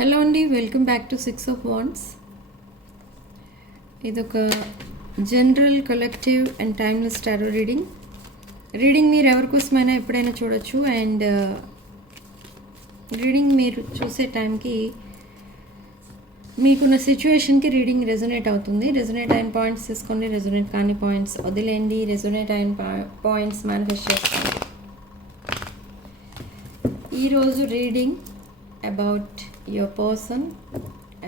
Hello అండి, welcome back to 6 of Wands. ఇదొక general collective and timeless tarot reading మీరు ఎవరి కోసమైనా ఎప్పుడైనా చూడొచ్చు. అండ్ రీడింగ్ మీరు చూసే టైంకి మీకున్న సిచ్యువేషన్కి రీడింగ్ రెజొనేట్ అవుతుంది. రెజొనేట్ అయిన పాయింట్స్ తీసుకోండి, రెజొనేట్ కాని పాయింట్స్ వదిలేండి. రెజొనేట్ అయిన పాయింట్స్ మేనిఫెస్ట్ చేసుకోండి. ఈరోజు reading about your person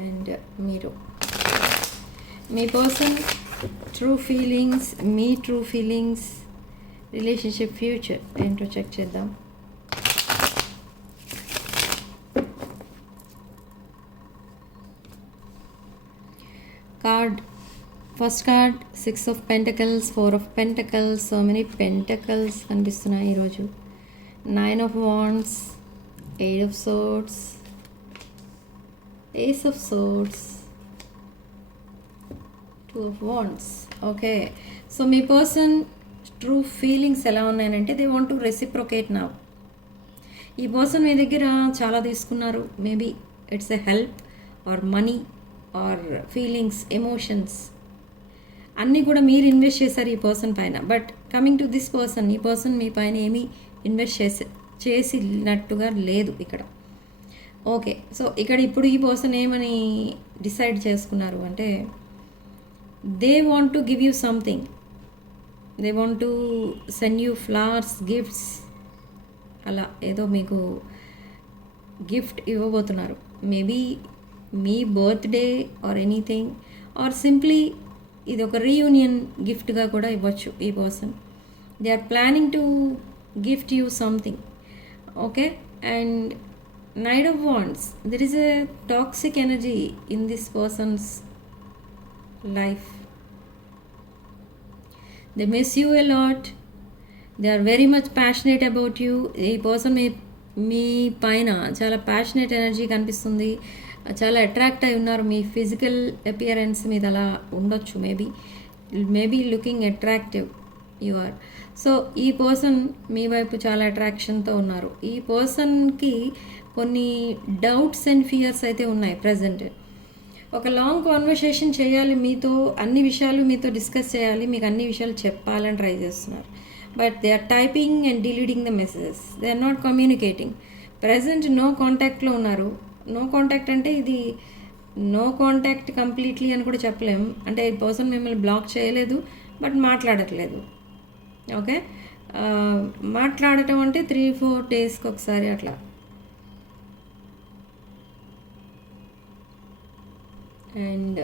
and మీరు, మీ పర్సన్ ట్రూ ఫీలింగ్స్, మీ ట్రూ ఫీలింగ్స్, రిలేషన్షిప్ ఫ్యూచర్ ఏంటో చెక్ చేద్దాం. Card, first card 6 of Pentacles, 4 of Pentacles, so many pentacles కనిపిస్తున్నాయి ఈరోజు. 9 of Wands, 8 of Swords, Ace of Swords, 2 of Wands. Okay, so మీ person true feelings ఎలా ఉన్నాయంటే they want to reciprocate now. ఈ person మీ దగ్గర చాలా తీసుకున్నారు. Maybe it's a help or money or feelings, emotions అన్నీ కూడా మీరు ఇన్వెస్ట్ చేశారు ఈ పర్సన్ పైన. But coming to this person, ఈ పర్సన్ మీ పైన ఏమీ ఇన్వెస్ట్ చేసినట్టుగా లేదు ఇక్కడ. ఓకే, సో ఇక్కడ ఇప్పుడు ఈ పర్సన్ ఏమని డిసైడ్ చేసుకున్నారు అంటే they want to give you something, they want to send you flowers, gifts, అలా ఏదో మీకు గిఫ్ట్ ఇవ్వబోతున్నారు. మేబీ మీ birthday or anything, or simply ఇది ఒక రీయూనియన్ గిఫ్ట్గా కూడా ఇవ్వచ్చు. ఈ person they are planning to gift you something. Okay, and Knight of Wands, there is a toxic energy in this person's life. They miss you a lot. They are very much passionate about you. ఈ person మీ పైన చాలా passionate energy కనిపిస్తుంది. చాలా attract అయి ఉన్నారు. మీ physical appearance మీద అలా ఉండొచ్చు. Maybe looking attractive you are. So ఈ పర్సన్ మీ వైపు చాలా అట్రాక్షన్తో ఉన్నారు. ఈ పర్సన్కి కొన్ని డౌట్స్ అండ్ ఫియర్స్ అయితే ఉన్నాయి ప్రజెంట్. ఒక లాంగ్ కాన్వర్సేషన్ చేయాలి మీతో, అన్ని విషయాలు మీతో డిస్కస్ చేయాలి, మీకు అన్ని విషయాలు చెప్పాలని ట్రై చేస్తున్నారు. But they are typing and deleting the messages, they are not communicating. Present no కాంటాక్ట్లో ఉన్నారు. నో కాంటాక్ట్ అంటే ఇది నో కాంటాక్ట్ కంప్లీట్లీ అని కూడా చెప్పలేము. అంటే ఈ పర్సన్ మిమ్మల్ని బ్లాక్ చేయలేదు, బట్ మాట్లాడట్లేదు. ఓకే, మాట్లాడటం అంటే 3-4 డేస్కి ఒకసారి అట్లా. అండ్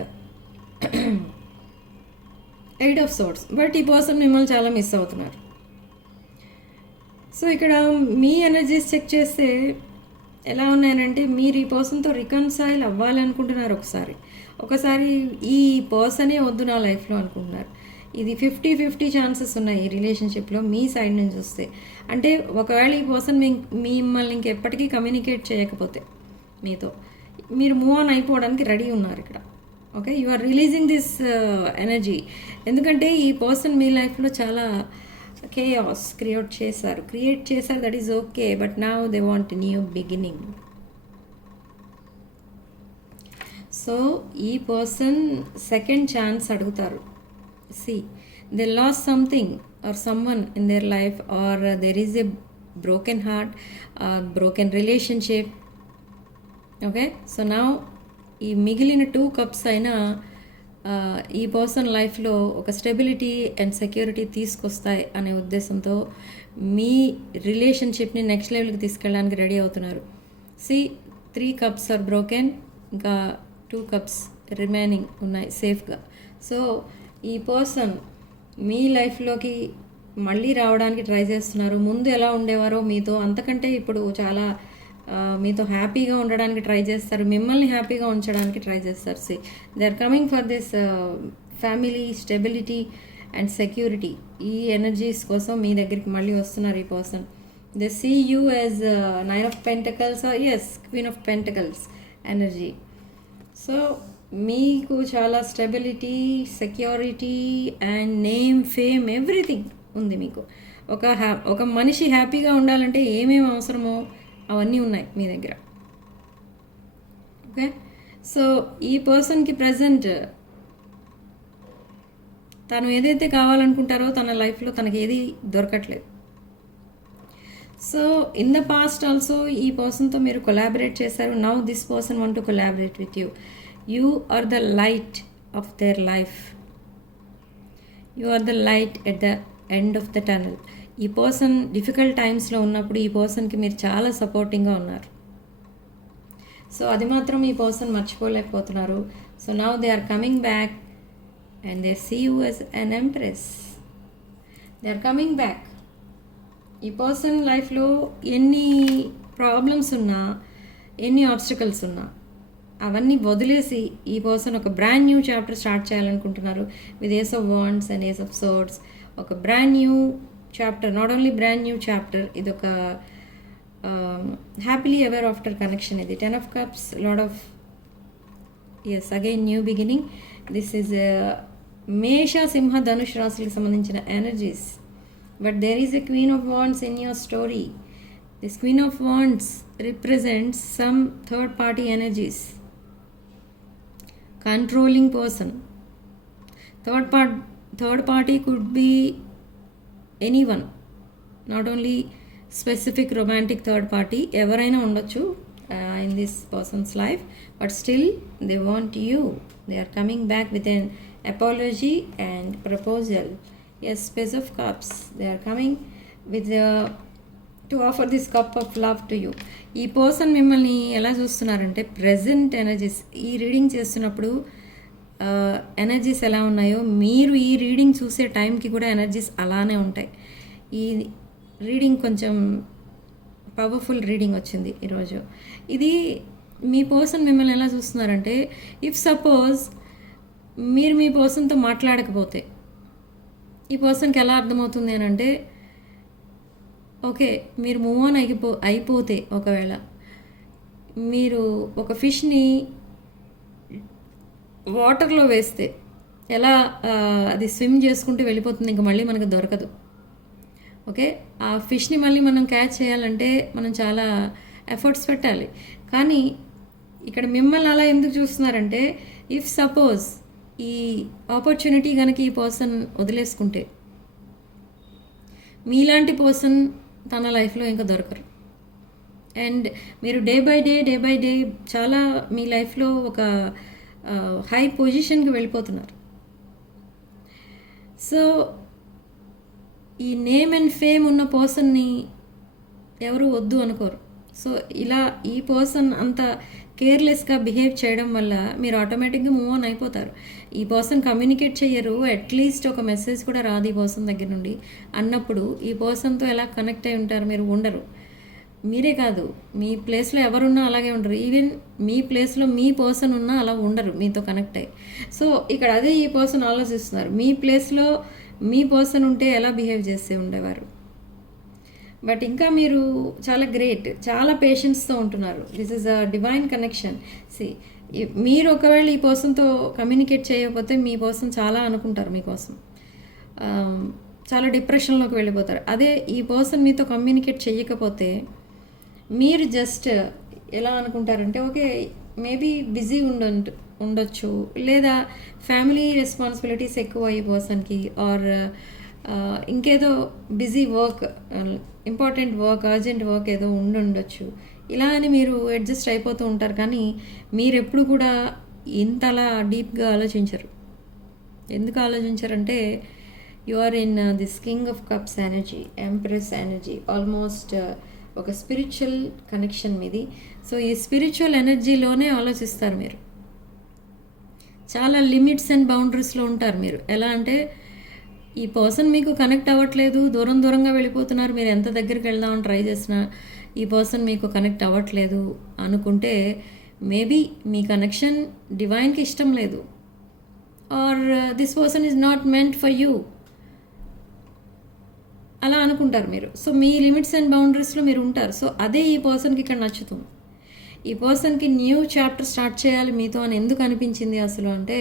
8 of Swords, బట్ ఈ పర్సన్ మిమ్మల్ని చాలా మిస్ అవుతున్నారు. సో ఇక్కడ మీ ఎనర్జీస్ చెక్ చేస్తే ఎలా ఉన్నాయనంటే మీరు ఈ పర్సన్తో రికన్సైల్ అవ్వాలనుకుంటున్నారు. ఒకసారి ఈ పర్సనే వద్దు నా లైఫ్లో అనుకుంటున్నారు. ఇది 50-50 ఛాన్సెస్ ఉన్నాయి ఈ రిలేషన్షిప్లో మీ సైడ్ నుంచి వస్తే. అంటే ఒకవేళ ఈ పర్సన్ మిమ్మల్ని ఇంకెప్పటికీ కమ్యూనికేట్ చేయకపోతే మీతో మీరు మూవ్ ఆన్ అయిపోవడానికి రెడీ ఉన్నారు ఇక్కడ. Okay, you are releasing this energy. ఎందుకంటే ఈ పర్సన్ మీ లైఫ్లో చాలా కేయాస్ క్రియేట్ చేశారు. That is okay, but now they want new beginning. So ఈ పర్సన్ సెకండ్ ఛాన్స్ అడుగుతారు. See, they lost something or someone in their life, or there is a broken heart, broken relationship. Okay, so now ఈ మిగిలిన 2 cups అయినా ఈ person లైఫ్లో ఒక stability and security తీసుకొస్తాయి అనే ఉద్దేశంతో మీ రిలేషన్షిప్ని నెక్స్ట్ లెవెల్కి తీసుకెళ్ళడానికి రెడీ అవుతున్నారు. 3 cups ఆర్ బ్రోకెన్, ఇంకా 2 cups రిమైనింగ్ ఉన్నాయి సేఫ్గా. సో ఈ పర్సన్ మీ లైఫ్లోకి మళ్ళీ రావడానికి ట్రై చేస్తున్నారు. ముందు ఎలా ఉండేవారో మీతో అంతకంటే ఇప్పుడు చాలా మీతో హ్యాపీగా ఉండడానికి ట్రై చేస్తారు. మిమ్మల్ని హ్యాపీగా ఉంచడానికి ట్రై చేస్తారు. They are coming for this family stability and security. ఈ ఎనర్జీస్ కోసం మీ దగ్గరికి మళ్ళీ వస్తున్నారు ఈ person. They see you as 9 of Pentacles, as Queen of Pentacles energy. So మీకు చాలా stability, security and name, fame, everything ఉంది మీకు. ఒక మనిషి హ్యాపీగా ఉండాలంటే ఏమేమి అవసరమో అవన్నీ ఉన్నాయి మీ దగ్గర. ఓకే. సో ఈ పర్సన్కి ప్రజెంట్ తను ఏదైతే కావాలనుకుంటారో తన లైఫ్లో తనకి ఏది దొరకట్లేదు. So in the past also ఈ పర్సన్తో మీరు కొలాబరేట్ చేశారు. Now this person want to collaborate with you. You are the light of their life. You are the light at the end of the tunnel. ఈ person difficult టైమ్స్లో ఉన్నప్పుడు ఈ పర్సన్కి మీరు చాలా సపోర్టింగ్గా ఉన్నారు. సో అది మాత్రం ఈ పర్సన్ మర్చిపోలేకపోతున్నారు. So now they are coming back and they see you as an empress. They are coming back. ఈ పర్సన్ లైఫ్లో ఎన్ని ప్రాబ్లమ్స్ ఉన్నా, ఎన్ని ఆబ్స్టికల్స్ ఉన్నా అవన్నీ వదిలేసి ఈ పర్సన్ ఒక బ్రాండ్ న్యూ చాప్టర్ స్టార్ట్ చేయాలనుకుంటున్నారు with ace of wands and ace of swords. ఒక brand new chapter, not only brand new chapter, ఇది ఒక హ్యాపీలీ ఎవర్ ఆఫ్టర్ కనెక్షన్. ఇది 10 of Cups, lot of yes again new beginning. This is Mesha, Simha, Dhanush రాశులకు సంబంధించిన energies. But there is a queen of wands in your story. This queen of wands represents some third party energies. Controlling person. Third party could be anyone, not only specific romantic third party. ఎవరైనా ఉండొచ్చు in this person's life, but still they want you. They are coming back with an apology and proposal. Yes, Page of Cups. They are coming with to offer this cup of love to you. ఈ person మిమ్మల్ని ఎలా చూస్తున్నారంటే present energies, ఈ reading చేస్తున్నప్పుడు energies ఎలా ఉన్నాయో మీరు ఈ reading చూసే టైంకి కూడా ఎనర్జీస్ అలానే ఉంటాయి. ఈ రీడింగ్ కొంచెం పవర్ఫుల్ రీడింగ్ వచ్చింది ఈరోజు. ఇది మీ పర్సన్ మిమ్మల్ని ఎలా చూస్తున్నారంటే, ఇఫ్ సపోజ్ మీరు మీ పర్సన్తో మాట్లాడకపోతే ఈ పర్సన్కి ఎలా అర్థమవుతుంది అని అంటే, ఓకే మీరు మూవ్ ఆన్ అయిపోతే, ఒకవేళ మీరు ఒక ఫిష్ని వాటర్లో వేస్తే ఎలా అది స్విమ్ చేసుకుంటూ వెళ్ళిపోతుంది, ఇంకా మళ్ళీ మనకు దొరకదు. ఓకే, ఆ ఫిష్ని మళ్ళీ మనం క్యాచ్ చేయాలంటే మనం చాలా ఎఫర్ట్స్ పెట్టాలి. కానీ ఇక్కడ మిమ్మల్ని అలా ఎందుకు చూస్తున్నారంటే, ఇఫ్ సపోజ్ ఈ ఆపర్చునిటీ కనుక ఈ పర్సన్ వదిలేసుకుంటే మీలాంటి పర్సన్ తన లైఫ్లో ఇంకా దొరకరు. అండ్ మీరు డే బై డే చాలా మీ లైఫ్లో ఒక హై పొజిషన్కి వెళ్ళిపోతున్నారు. సో ఈ నేమ్ అండ్ ఫేమ్ ఉన్న పర్సన్ని ఎవరు వద్దు అనుకోరు. సో ఇలా ఈ పర్సన్ అంత కేర్లెస్గా బిహేవ్ చేయడం వల్ల మీరు ఆటోమేటిక్గా మూవ్ ఆన్ అయిపోతారు. ఈ పర్సన్ కమ్యూనికేట్ చేయరు, అట్లీస్ట్ ఒక మెసేజ్ కూడా రాదు ఈ పర్సన్ దగ్గర నుండి అన్నప్పుడు ఈ పర్సన్తో ఎలా కనెక్ట్ అయి ఉంటారు? మీరు ఉండరు. మీరే కాదు, మీ ప్లేస్లో ఎవరున్నా అలాగే ఉండరు. ఈవెన్ మీ ప్లేస్లో మీ పర్సన్ ఉన్నా అలా ఉండరు మీతో కనెక్ట్ అయ్యి. సో ఇక్కడ అదే ఈ పర్సన్ ఆలోచిస్తున్నారు, మీ ప్లేస్లో మీ పర్సన్ ఉంటే ఎలా బిహేవ్ చేస్తే ఉండేవారు. బట్ ఇంకా మీరు చాలా గ్రేట్, చాలా పేషెన్స్తో ఉంటున్నారు. This is a divine connection. మీరు ఒకవేళ ఈ పర్సన్తో కమ్యూనికేట్ చేయకపోతే మీ పర్సన్ చాలా అనుకుంటారు మీకోసం, చాలా డిప్రెషన్లోకి వెళ్ళిపోతారు. అదే ఈ పర్సన్ మీతో కమ్యూనికేట్ చేయకపోతే మీరు జస్ట్ ఎలా అనుకుంటారంటే, ఓకే మేబీ బిజీ ఉండొచ్చు, లేదా ఫ్యామిలీ రెస్పాన్సిబిలిటీస్ ఎక్కువ ఈ పర్సన్కి, ఆర్ ఇంకేదో busy work, important work, urgent work ఏదో ఉండొచ్చు. ఇలా అని మీరు అడ్జస్ట్ అయిపోతూ ఉంటారు. కానీ మీరు ఎప్పుడు కూడా ఇంతలా డీప్గా ఆలోచించరు. ఎందుకు ఆలోచించరంటే, you are in this king of cups energy, empress energy, almost ఒక స్పిరిచువల్ కనెక్షన్ మీది. సో ఈ స్పిరిచువల్ ఎనర్జీలోనే ఆలోచిస్తారు మీరు. చాలా లిమిట్స్ అండ్ బౌండరీస్లో ఉంటారు మీరు. ఎలా అంటే, ఈ పర్సన్ మీకు కనెక్ట్ అవ్వట్లేదు, దూరంగా వెళ్ళిపోతున్నారు, మీరు ఎంత దగ్గరికి వెళ్దామని ట్రై చేసినా ఈ పర్సన్ మీకు కనెక్ట్ అవ్వట్లేదు అనుకుంటే మేబీ మీ కనెక్షన్ డివైన్కి ఇష్టం లేదు, or this person is not meant for you అలా అనుకుంటారు మీరు. సో మీ లిమిట్స్ అండ్ బౌండరీస్లో మీరు ఉంటారు. సో అదే ఈ పర్సన్కి ఇక్కడ నచ్చుతుంది. ఈ పర్సన్కి న్యూ చాప్టర్ స్టార్ట్ చేయాలి మీతో అని ఎందుకు అనిపించింది అసలు అంటే,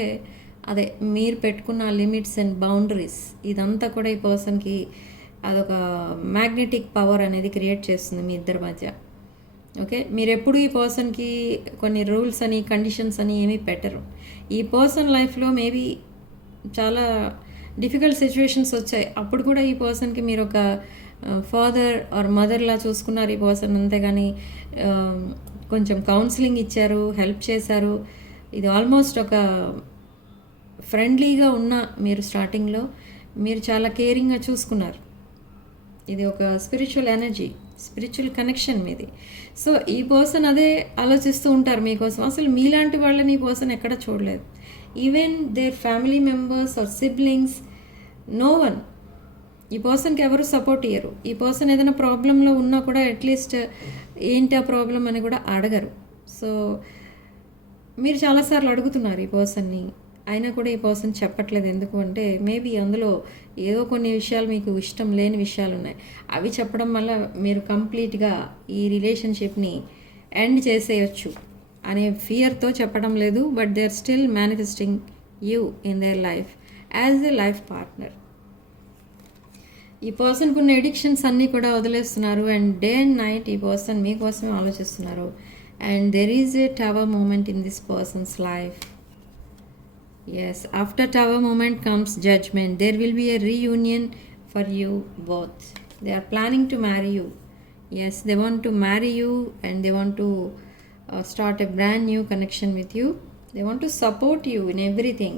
అదే మీరు పెట్టుకున్న లిమిట్స్ అండ్ బౌండరీస్, ఇదంతా కూడా ఈ పర్సన్కి అదొక మ్యాగ్నెటిక్ పవర్ అనేది క్రియేట్ చేస్తుంది మీ ఇద్దరి మధ్య. ఓకే, మీరు ఎప్పుడు ఈ పర్సన్కి కొన్ని రూల్స్ అని కండిషన్స్ అని ఏమీ పెట్టరు. ఈ పర్సన్ లైఫ్లో మేబీ చాలా డిఫికల్ట్ సిచ్యువేషన్స్ వచ్చాయి, అప్పుడు కూడా ఈ పర్సన్కి మీరు ఒక ఫాదర్ ఆర్ మదర్లా చూసుకున్నారు ఈ పర్సన్, అంతేగాని కొంచెం కౌన్సిలింగ్ ఇచ్చారు, హెల్ప్ చేశారు. ఇది ఆల్మోస్ట్ ఒక ఫ్రెండ్లీగా ఉన్న మీరు స్టార్టింగ్లో మీరు చాలా కేరింగ్గా చూసుకున్నారు. ఇది ఒక స్పిరిచువల్ ఎనర్జీ, స్పిరిచువల్ కనెక్షన్ మీది. సో ఈ పర్సన్ అదే ఆలోచిస్తూ ఉంటారు మీకోసం. అసలు మీలాంటి వాళ్ళని ఈ పర్సన్ ఎక్కడ చూడలేదు. Even their family members or siblings, no one, ఈ పర్సన్కి ఎవరు సపోర్ట్ ఇయ్యరు. ఈ పర్సన్ ఏదైనా ప్రాబ్లంలో ఉన్నా కూడా అట్లీస్ట్ ఏంటి ఆ ప్రాబ్లం అని కూడా అడగరు. సో మీరు చాలాసార్లు అడుగుతున్నారు ఈ పర్సన్ని, అయినా కూడా ఈ పర్సన్ చెప్పట్లేదు. ఎందుకు అంటే మేబీ అందులో ఏదో కొన్ని విషయాలు మీకు ఇష్టం లేని విషయాలు ఉన్నాయి. అవి చెప్పడం వల్ల మీరు కంప్లీట్గా ఈ రిలేషన్షిప్ని ఎండ్ చేసేయచ్చు అనే ఫియర్తో చెప్పడం లేదు. But they are still manifesting you in their life as a life partner. ఈ పర్సన్కి ఉన్న ఎడిక్షన్స్ అన్నీ కూడా వదిలేస్తున్నారు అండ్ డే అండ్ నైట్ ఈ పర్సన్ మీకోసమే ఆలోచిస్తున్నారు. And there is a tower moment in this person's life. Yes, after tower moment comes judgment. There will be a reunion for you both. They are planning to marry you. Yes, they want to marry you and they want to start a brand new connection with you. They want to support you in everything.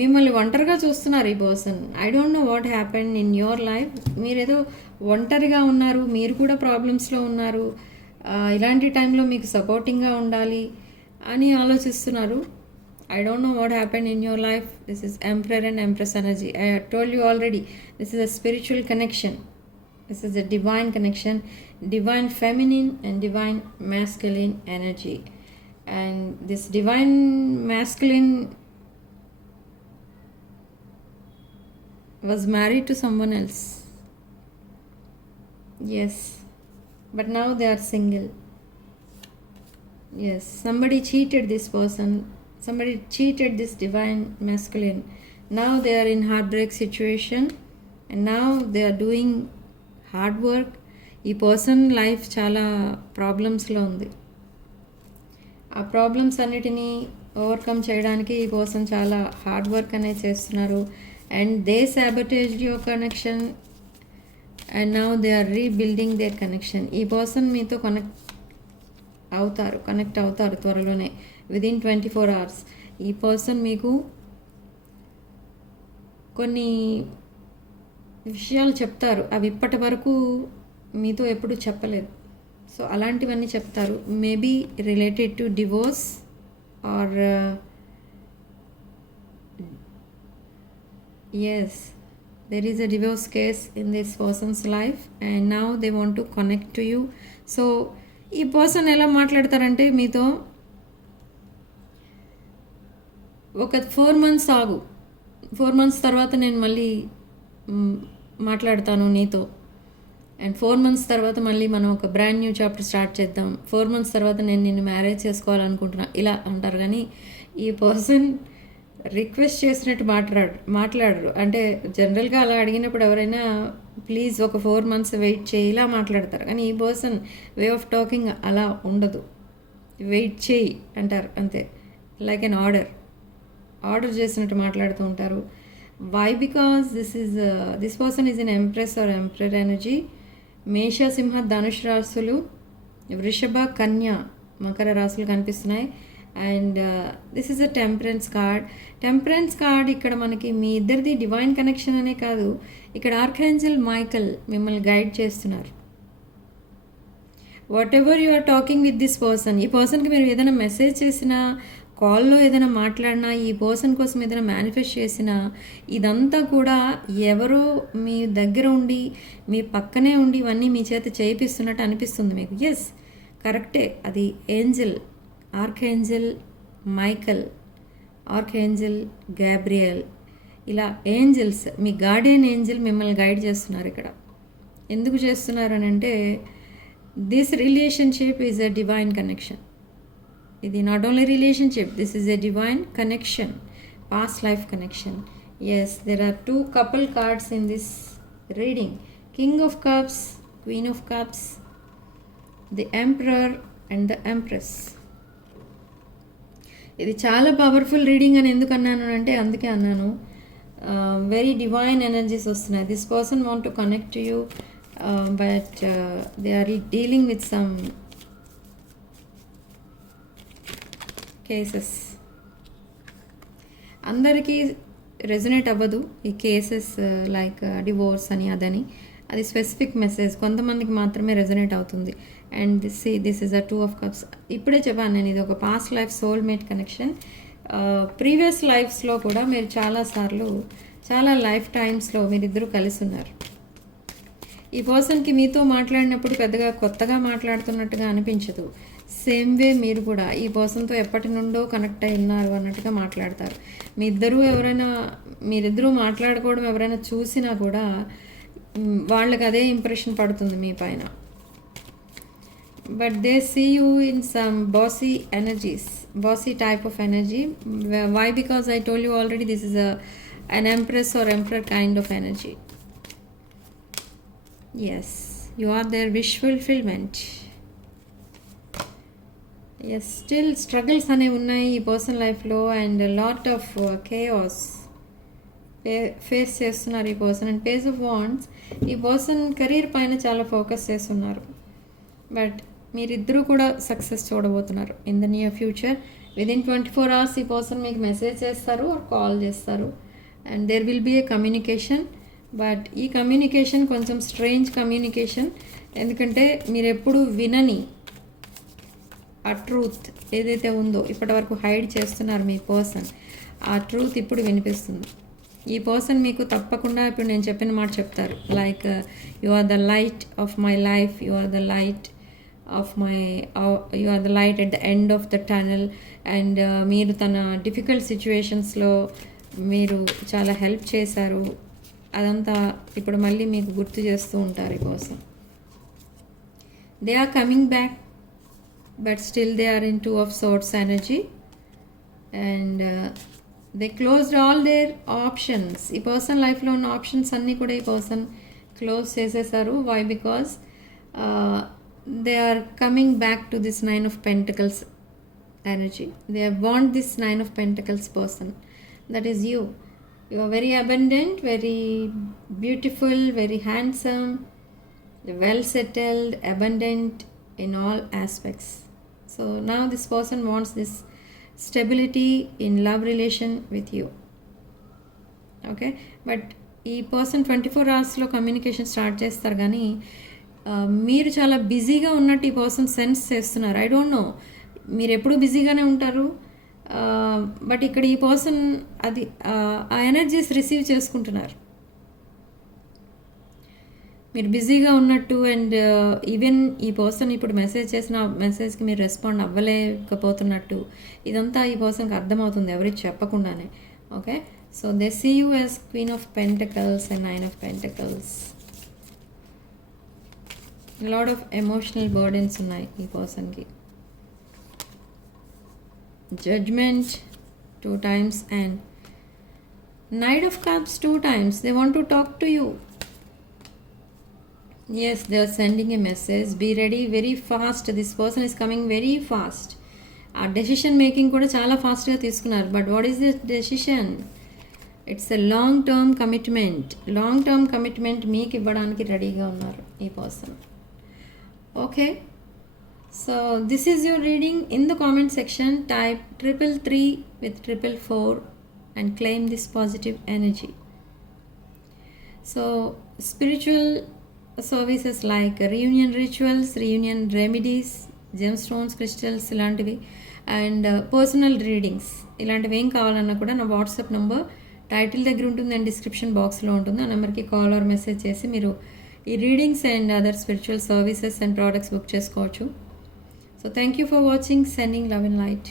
మిమ్మల్ని ఒంటరిగా చూస్తున్నారు ఈ person. I don't know what happened in your life. మీరేదో ఒంటరిగా ఉన్నారు, మీరు కూడా ప్రాబ్లమ్స్లో ఉన్నారు, ఇలాంటి టైంలో మీకు సపోర్టింగ్గా ఉండాలి అని ఆలోచిస్తున్నారు. I don't know what happened in your life. This is Emperor and Empress energy. I have told you already. This is a spiritual connection. This is a divine connection, divine feminine and divine masculine energy. And this divine masculine was married to someone else. Yes, but now they are single. Yes, somebody cheated this person. Somebody cheated this divine masculine. Now they are in heartbreak situation and now they are doing hard work. ఈ person life చాలా ప్రాబ్లమ్స్లో ఉంది. ఆ problems అన్నిటినీ overcome చేయడానికి ఈ person చాలా hard work అనేది చేస్తున్నారు. And they sabotaged your connection and now they are rebuilding their connection. ఈ పర్సన్ మీతో కనెక్ట్ అవుతారు త్వరలోనే, విదిన్ 24 hours. ఈ పర్సన్ మీకు కొన్ని విషయాలు చెప్తారు, అవి ఇప్పటి వరకు మీతో ఎప్పుడు చెప్పలేదు. సో అలాంటివన్నీ చెప్తారు. Maybe related to divorce or yes, there is a divorce case in this person's life and now they want to connect to you. So ఈ పర్సన్ ఎలా మాట్లాడతారంటే మీతో ఒక 4 months ఆగు, 4 months తర్వాత నేను మళ్ళీ మాట్లాడతాను నీతో, అండ్ 4 months తర్వాత మళ్ళీ మనం ఒక బ్రాండ్ న్యూ చాప్టర్ స్టార్ట్ చేద్దాం, 4 months తర్వాత నేను నిన్ను మ్యారేజ్ చేసుకోవాలనుకుంటున్నా, ఇలా అంటారు. కానీ ఈ పర్సన్ రిక్వెస్ట్ చేసినట్టు మాట్లాడరు. అంటే జనరల్గా అలా అడిగినప్పుడు ఎవరైనా ప్లీజ్ ఒక 4 months వెయిట్ చేయి ఇలా మాట్లాడతారు. కానీ ఈ పర్సన్ వే ఆఫ్ టాకింగ్ అలా ఉండదు. వెయిట్ చేయి అంటారు అంతే, లైక్ ఎన్ ఆర్డర్ చేసినట్టు మాట్లాడుతూ ఉంటారు. Why? Because this person is an empress or emperor energy. Mesha, Simha, Dhanush రాశులు, వృషభ, కన్య, మకర రాశులు కనిపిస్తున్నాయి. And this is a temperance card. Temperance card ఇక్కడ మనకి మీ ఇద్దరిది డివైన్ కనెక్షన్ అనే కాదు, ఇక్కడ ఆర్కాంజెల్ మైకల్ మిమ్మల్ని గైడ్ చేస్తున్నారు. Whatever you are talking with this person, ఈ పర్సన్కి మీరు ఏదైనా మెసేజ్ చేసినా, కాల్లో ఏదైనా మాట్లాడినా, ఈ పర్సన్ కోసం ఏదైనా మేనిఫెస్ట్ చేసినా, ఇదంతా కూడా ఎవరో మీ దగ్గర ఉండి మీ పక్కనే ఉండి ఇవన్నీ మీ చేత చేయిస్తున్నట్టు అనిపిస్తుంది మీకు. ఎస్, కరెక్టే. అది angel, archangel Michael, archangel Gabriel, ఇలా ఏంజెల్స్, మీ గార్డియన్ ఏంజెల్ మిమ్మల్ని గైడ్ చేస్తున్నారు. ఇక్కడ ఎందుకు చేస్తున్నారు అని అంటే this relationship is a divine connection. ఇది not only relationship, this is a divine connection, past life connection. Yes, there are 2 couple cards in this reading. King of Cups, Queen of Cups. The emperor and the empress. ఇది చాలా powerful reading అని ఎందుకు అన్నాను అంటే అందుకే అన్నాను. Very divine energies వస్తున్నాయి. This person want to connect to you, but they are dealing with some cases. అందరికీ రెజొనేట్ అవ్వదు ఈ కేసెస్, లైక్ డివోర్స్ అని అదని. అది స్పెసిఫిక్ మెసేజ్, కొంతమందికి మాత్రమే రెజొనేట్ అవుతుంది. And this is a 2 of Cups. ఇప్పుడే చెప్పాను నేను, ఇది ఒక past life soulmate connection. Previous లైఫ్స్లో కూడా మీరు చాలాసార్లు, చాలా లైఫ్ టైమ్స్లో మీరిద్దరూ కలిసి ఉన్నారు. ఈ పర్సన్కి మీతో మాట్లాడినప్పుడు పెద్దగా కొత్తగా మాట్లాడుతున్నట్టుగా అనిపించదు. సేమ్ వే మీరు కూడా ఈ పర్సన్తో ఎప్పటి నుండో కనెక్ట్ అయి ఉన్నారు అన్నట్టుగా మాట్లాడతారు. మీరిద్దరూ మాట్లాడుకోవడం ఎవరైనా చూసినా కూడా వాళ్ళకి అదే ఇంప్రెషన్ పడుతుంది మీ పైన. But they see you in some bossy energies, bossy type of energy. Why? Because I told you already this is an empress or emperor kind of energy. Yes, you are their wish fulfillment. Yes, still struggles అనేవి ఉన్నాయి ఈ person లైఫ్లో, and lot of chaos face చేస్తున్నారు ఈ person. And page of wands, ఈ person career పైన చాలా focus చేస్తున్నారు. బట్ మీరిద్దరూ కూడా సక్సెస్ చూడబోతున్నారు in the near future. Within 24 hours ఈ పర్సన్ మీకు మెసేజ్ చేస్తారు ఆర్ కాల్ చేస్తారు, and there will be a communication. But ఈ కమ్యూనికేషన్ కొంచెం స్ట్రేంజ్ కమ్యూనికేషన్, ఎందుకంటే మీరు ఎప్పుడు వినని ఆ ట్రూత్ ఏదైతే ఉందో ఇప్పటి వరకు హైడ్ చేస్తున్నారు మీ పర్సన్, ఆ ట్రూత్ ఇప్పుడు వినిపిస్తుంది. ఈ పర్సన్ మీకు తప్పకుండా ఇప్పుడు నేను చెప్పిన మాట చెప్తారు, like you are the light of my life, you are the light of my, you are the light at the end of the tunnel. And మీరు తన డిఫికల్ట్ సిచ్యువేషన్స్లో మీరు చాలా హెల్ప్ చేశారు, అదంతా ఇప్పుడు మళ్ళీ మీకు గుర్తు చేస్తూ ఉంటారు ఈ person. They are coming back, but still they are in 2 of Swords energy, and they closed all their options. ఈ పర్సన్ లైఫ్లో ఉన్న ఆప్షన్స్ అన్నీ కూడా ఈ పర్సన్ క్లోజ్ చేసేసారు. Why? Because they are coming back to this 9 of Pentacles energy. They want this 9 of Pentacles person, that is you. You are very abundant, very beautiful, very handsome, well settled, abundant in all aspects. So now this person wants this stability in love relation with you. Okay, but ఈ person 24 hours communication start చేస్తారు, కానీ మీరు చాలా బిజీగా ఉన్నట్టు ఈ person sense చేస్తున్నారు. I don't know, మీరు ఎప్పుడు బిజీగానే ఉంటారు, బట్ ఇక్కడ ఈ పర్సన్ అది ఆ ఎనర్జీస్ రిసీవ్ చేసుకుంటున్నారు. మీరు బిజీగా ఉన్నట్టు, అండ్ ఈవెన్ ఈ పర్సన్ ఇప్పుడు మెసేజ్ చేసిన మెసేజ్కి మీరు రెస్పాండ్ అవ్వలేకపోతున్నట్టు, ఇదంతా ఈ పర్సన్కి అర్థమవుతుంది ఎవరికి చెప్పకుండానే. Okay, so they see you as Queen of Pentacles and 9 of Pentacles. Lot of emotional burdens ఉన్నాయి ఈ పర్సన్కి. Judgement 2 times and Knight of Cups 2 times. They want to talk to you. Yes, they are sending a message. Be ready, very fast. This person is coming very fast. ఆ decision making కూడా చాలా ఫాస్ట్గా తీసుకున్నారు. But what is the decision? It's a long term commitment. Long term commitment మీకు ఇవ్వడానికి రెడీగా ఉన్నారు ఈ person. Okay, so this is your reading. In the comment section type 333 with 444 and claim this positive energy. So spiritual services like reunion rituals, reunion remedies, gemstones, crystals ఇలాంటివి, and personal readings ఇలాంటివి ఏం కావాలన్నా కూడా నా WhatsApp number title దగ్గర ఉంటుంది and description బాక్స్లో ఉంటుంది. ఆ నెంబర్కి కాల్ ఆర్ మెసేజ్ చేసి మీరు ఈ readings and other spiritual services and products book చేసుకోవచ్చు. So thank you for watching. Sending love and light.